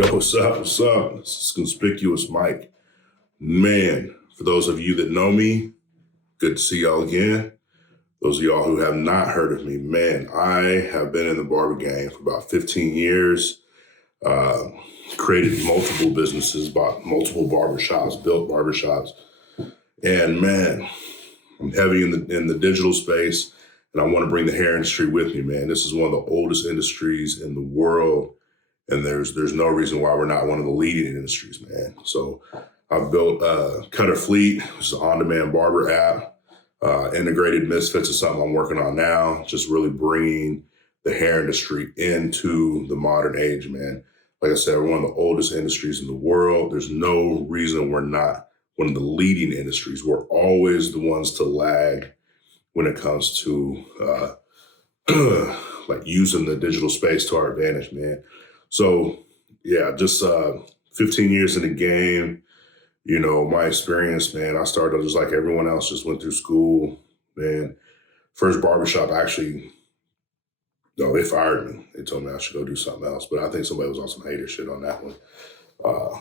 Yo, what's up? What's up? This is Conspicuous Mike. Man, for those of you that know me, good to see y'all again. Those of y'all who have not heard of me, man, I have been in the barber game for about 15 years. Uh, Created multiple businesses, bought multiple barbershops, built barbershops. And man, I'm heavy in the digital space, and I want to bring the hair industry with me, man. This is one of the oldest industries in the world. And there's no reason why we're not one of the leading industries, man. So I've built Cutter Fleet, which is an on-demand barber app. Integrated Misfits is something I'm working on now, just really bringing the hair industry into the modern age, man. Like I said, we're one of the oldest industries in the world. There's no reason we're not one of the leading industries. We're always the ones to lag when it comes to like using the digital space to our advantage, man. So yeah, just 15 years in the game, my experience, man, I started just like everyone else, just went through school, man. First barbershop, actually, no, they fired me. They told me I should go do something else, but I think somebody was on some hater shit on that one.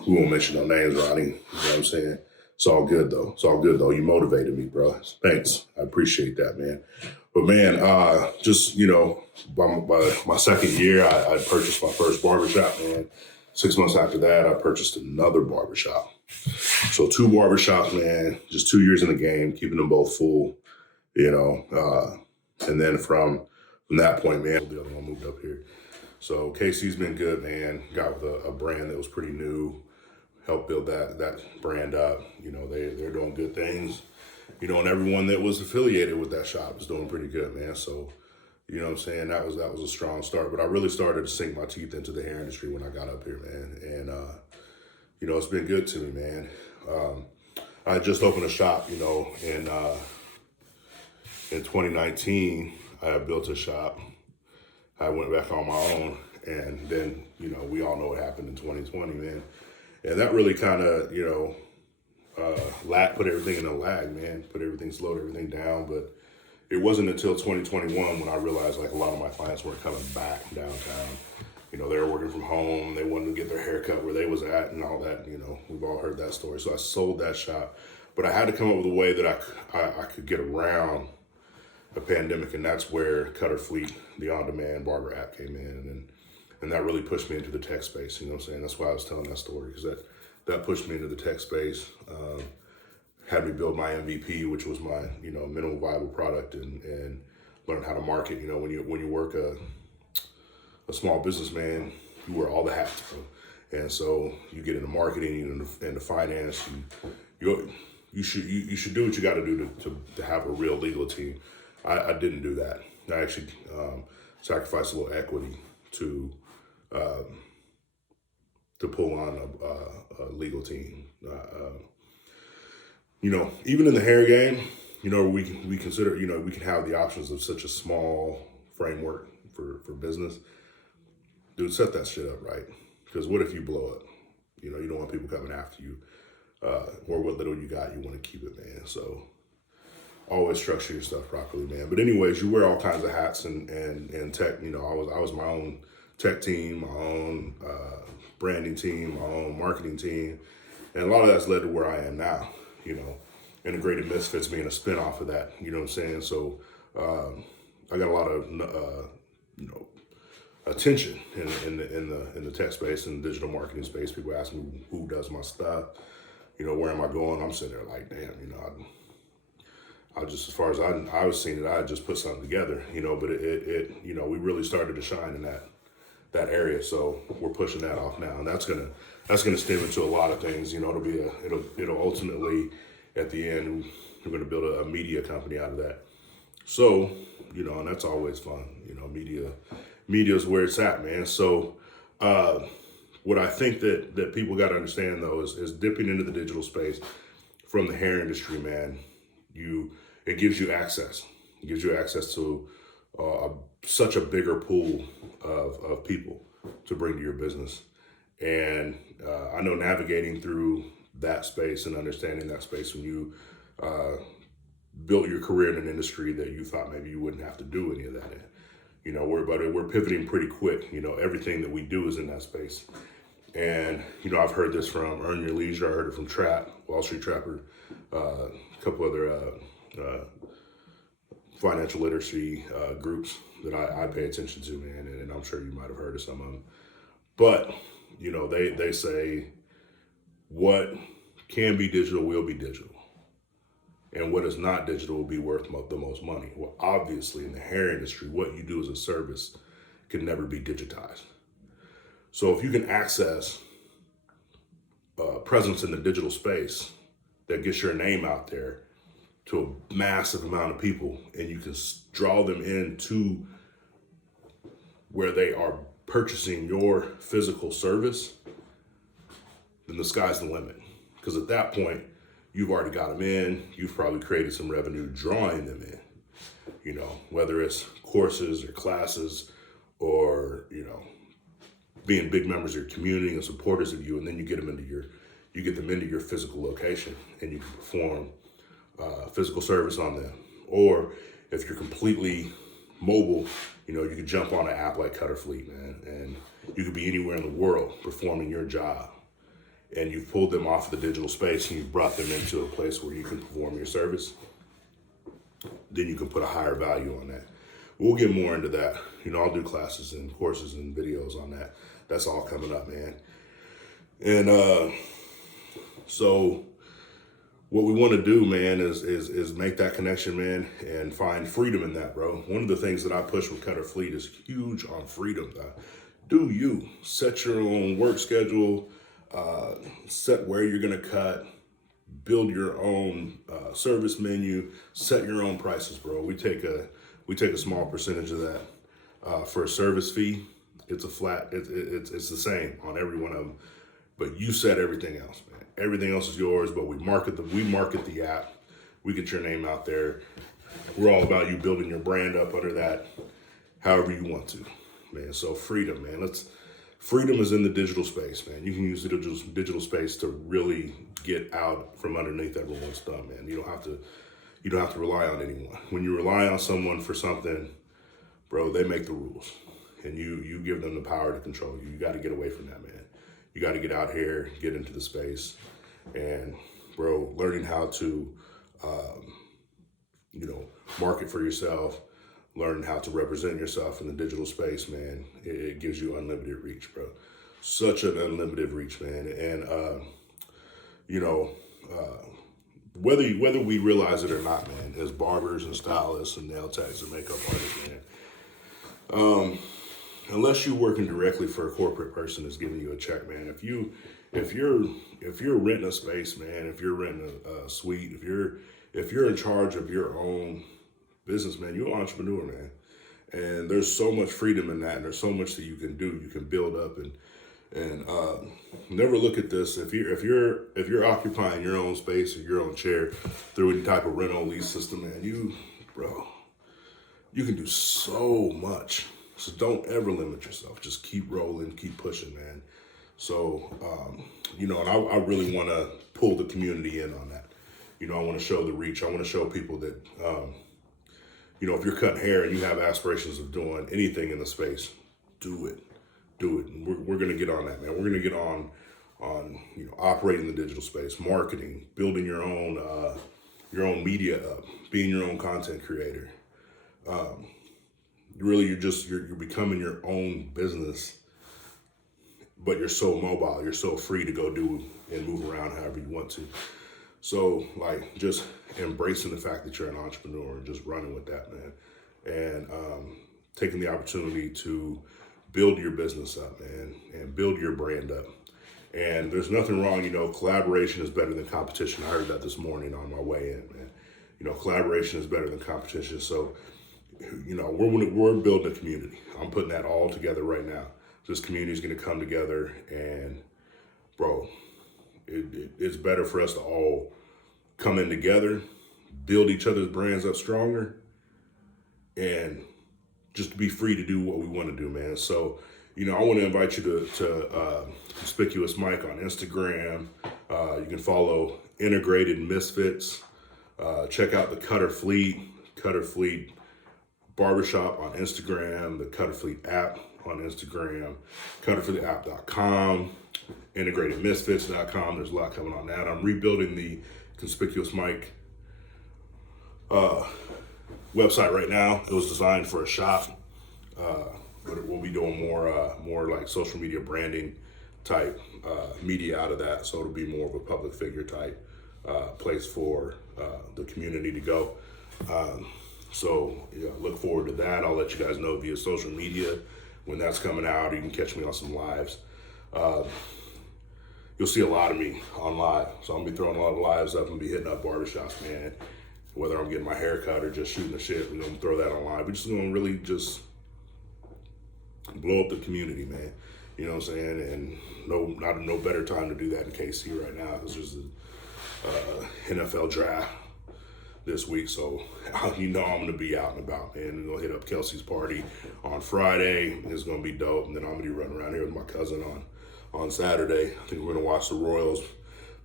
We won't mention no names, Ronnie, you know what I'm saying? It's all good though. It's all good though. You motivated me, bro. Thanks. I appreciate that, man. But man, by my second year, I purchased my first barbershop, man. 6 months after that, I purchased another barbershop. So 2 barbershops, man, just 2 years in the game, keeping them both full, and then from that point, man, the other one moved up here. So KC's been good, man. Got with a brand that was pretty new, helped build that brand up. They're doing good things. And everyone that was affiliated with that shop is doing pretty good, man. So, you know what I'm saying? That was a strong start. But I really started to sink my teeth into the hair industry when I got up here, man. And, it's been good to me, man. I just opened a shop, in 2019. I built a shop. I went back on my own. And then, we all know what happened in 2020, man. And that really kind of, put everything in a lag, man. Slowed everything down. But it wasn't until 2021 when I realized like a lot of my clients weren't coming back downtown. They were working from home. They wanted to get their hair cut where they was at and all that. We've all heard that story. So I sold that shop, but I had to come up with a way that I could get around the pandemic, and that's where Cutter Fleet, the on-demand barber app, came in, and that really pushed me into the tech space. You know what I'm saying? That's why I was telling that story, because that pushed me into the tech space. Had me build my MVP, which was my minimum viable product, and learn how to market. When you work a small business, man, you wear all the hats, bro. And so you get into marketing and the finance. You should do what you got to do to have a real legal team. I didn't do that. I actually sacrificed a little equity to pull on a legal team. Even in the hair game, we consider, we can have the options of such a small framework for business. Dude, set that shit up right. Because what if you blow up? You don't want people coming after you. Or what little you got, you want to keep it, man. So always structure your stuff properly, man. But anyways, you wear all kinds of hats and tech. I was my own tech team, my own branding team, my own marketing team. And a lot of that's led to where I am now. Integrated Misfits being a spinoff of that, you know what I'm saying? So I got a lot of attention in the tech space and digital marketing space. People ask me who does my stuff, where am I going? I'm sitting there like, damn, I just, as far as I was seeing it, I just put something together, but it we really started to shine in that area. So we're pushing that off now, and that's gonna stem into a lot of things. It'll ultimately, at the end, we're gonna build a media company out of that. So, and that's always fun. Media is where it's at, man. So what I think that people got to understand though is dipping into the digital space from the hair industry, man. It gives you access. It gives you access to such a bigger pool of people to bring to your business. And I know navigating through that space and understanding that space when you built your career in an industry that you thought maybe you wouldn't have to do any of that in. We're pivoting pretty quick. Everything that we do is in that space. And, you know, I've heard this from Earn Your Leisure. I heard it from Trap, Wall Street Trapper, a couple other financial literacy groups that I pay attention to, man. And I'm sure you might have heard of some of them. But, you know, they say what can be digital will be digital. And what is not digital will be worth the most money. Well, obviously, in the hair industry, what you do as a service can never be digitized. So if you can access presence in the digital space that gets your name out there to a massive amount of people, and you can draw them into where they are purchasing your physical service, then the sky's the limit. Because at that point, you've already got them in. You've probably created some revenue drawing them in, you know, whether it's courses or classes or, you know, being big members of your community and supporters of you. And then you get them into your physical location, and you can perform physical service on them. Or if you're completely mobile, you know, you could jump on an app like Cutter Fleet, man, and you could be anywhere in the world performing your job. And you've pulled them off of the digital space and you've brought them into a place where you can perform your service, then you can put a higher value on that. We'll get more into that. You know, I'll do classes and courses and videos on that. That's all coming up, man. And so what we want to do, man, is make that connection, man, and find freedom in that, bro. One of the things that I push with Cutter Fleet is huge on freedom. Do you set your own work schedule, set where you're going to cut, build your own service menu, set your own prices, bro. We take a small percentage of that for a service fee. It's a flat. It's the same on every one of them, but you set everything else, man. Everything else is yours. But we market the app. We get your name out there. We're all about you building your brand up under that, however you want to, man. So freedom, man. Freedom is in the digital space, man. You can use the digital space to really get out from underneath everyone's thumb, man. You don't have to rely on anyone. When you rely on someone for something, bro, they make the rules, and you give them the power to control you. You got to get away from that, man. You got to get out here, get into the space, and bro, learning how to, market for yourself, learning how to represent yourself in the digital space, man. It gives you unlimited reach, bro. Such an unlimited reach, man. And whether we realize it or not, man, as barbers and stylists and nail techs and makeup artists, man, unless you're working directly for a corporate person that's giving you a check, man, if you're renting a space, man, if you're renting a suite, if you're in charge of your own business, man, you're an entrepreneur, man. And there's so much freedom in that, and there's so much that you can do. You can build up and never look at this. If you're occupying your own space or your own chair through any type of rental lease system, man, you can do so much. So don't ever limit yourself. Just keep rolling, keep pushing, man. So, and I really want to pull the community in on that. You know, I want to show the reach. I want to show people that, if you're cutting hair and you have aspirations of doing anything in the space, do it. And we're going to get on that, man. We're going to get on operating the digital space, marketing, building your own media up, being your own content creator. You're becoming your own business, but you're so mobile. You're so free to go do and move around however you want to. So, just embracing the fact that you're an entrepreneur and just running with that, man. And taking the opportunity to build your business up, man, and build your brand up. And there's nothing wrong, collaboration is better than competition. I heard that this morning on my way in, man. Collaboration is better than competition. So, we're building a community. I'm putting that all together right now. This community is going to come together, and bro, it's better for us to all come in together, build each other's brands up stronger, and just be free to do what we want to do, man. So, I want to invite you to Conspicuous Mike on Instagram. You can follow Integrated Misfits. Check out the Cutter Fleet Barbershop on Instagram, the Cutter Fleet app on Instagram, cutterfleetapp.com. integratedmisfits.com. There's a lot coming on that. I'm rebuilding the Conspicuous Mike website right now. It was designed for a shop, but we'll be doing more like social media branding type media out of that. So it'll be more of a public figure type place for the community to go. So yeah, look forward to that. I'll let you guys know via social media when that's coming out. You can catch me on some lives. You'll see a lot of me on live. So I'm gonna be throwing a lot of lives up and be hitting up barbershops, man. Whether I'm getting my hair cut or just shooting the shit, we're gonna throw that on live. We're just gonna really just blow up the community, man. You know what I'm saying? And no better time to do that in KC right now. It's just a NFL draft this week, so you know I'm gonna be out and about, man. We're gonna hit up Kelsey's party on Friday. It's gonna be dope, and then I'm gonna be running around here with my cousin on Saturday. I think we're gonna watch the Royals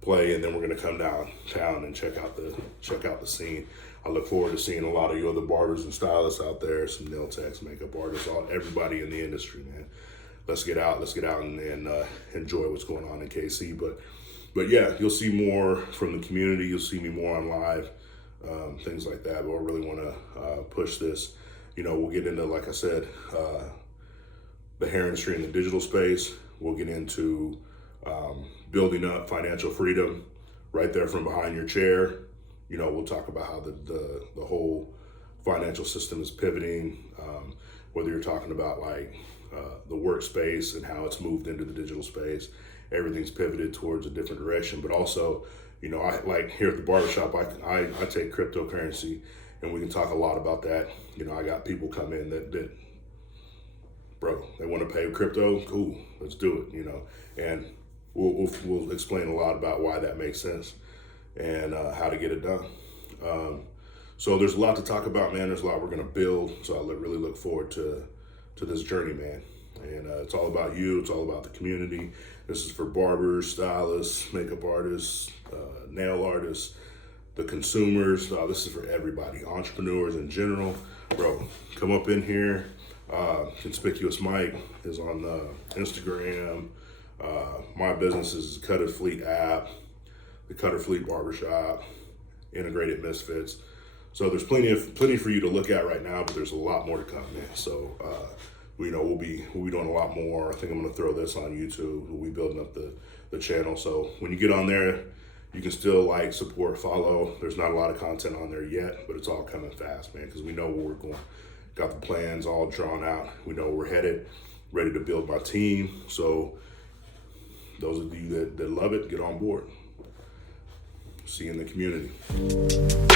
play, and then we're gonna come downtown and check out the scene. I look forward to seeing a lot of you other barbers and stylists out there, some nail techs, makeup artists, everybody in the industry, man. Let's get out and enjoy what's going on in KC. But yeah, you'll see more from the community. You'll see me more on live. Things like that, but I really want to push this. You know, we'll get into, like I said, the hair industry in the digital space. We'll get into building up financial freedom right there from behind your chair. You know, we'll talk about how the whole financial system is pivoting, whether you're talking about like the workspace and how it's moved into the digital space. Everything's pivoted towards a different direction, but also, you know, I like here at the barbershop, I take cryptocurrency, and we can talk a lot about that. You know, I got people come in that bro, they want to pay crypto, cool, let's do it, you know, and we'll explain a lot about why that makes sense and how to get it done. So there's a lot to talk about, man. There's a lot we're gonna build. So I really look forward to this journey, man. And it's all about you. It's all about the community. This is for barbers, stylists, makeup artists, nail artists, the consumers. This is for everybody, entrepreneurs in general. Bro, come up in here. Conspicuous Mike is on Instagram. My business is Cutter Fleet app, the Cutter Fleet Barbershop, Integrated Misfits. So there's plenty for you to look at right now, but there's a lot more to come, man. So you know, we'll be doing a lot more. I think I'm gonna throw this on YouTube. We'll be building up the channel. So when you get on there, you can still like, support, follow. There's not a lot of content on there yet, but it's all coming fast, man, because we know where we're going. Got the plans all drawn out. We know where we're headed, ready to build my team. So those of you that love it, get on board. See you in the community.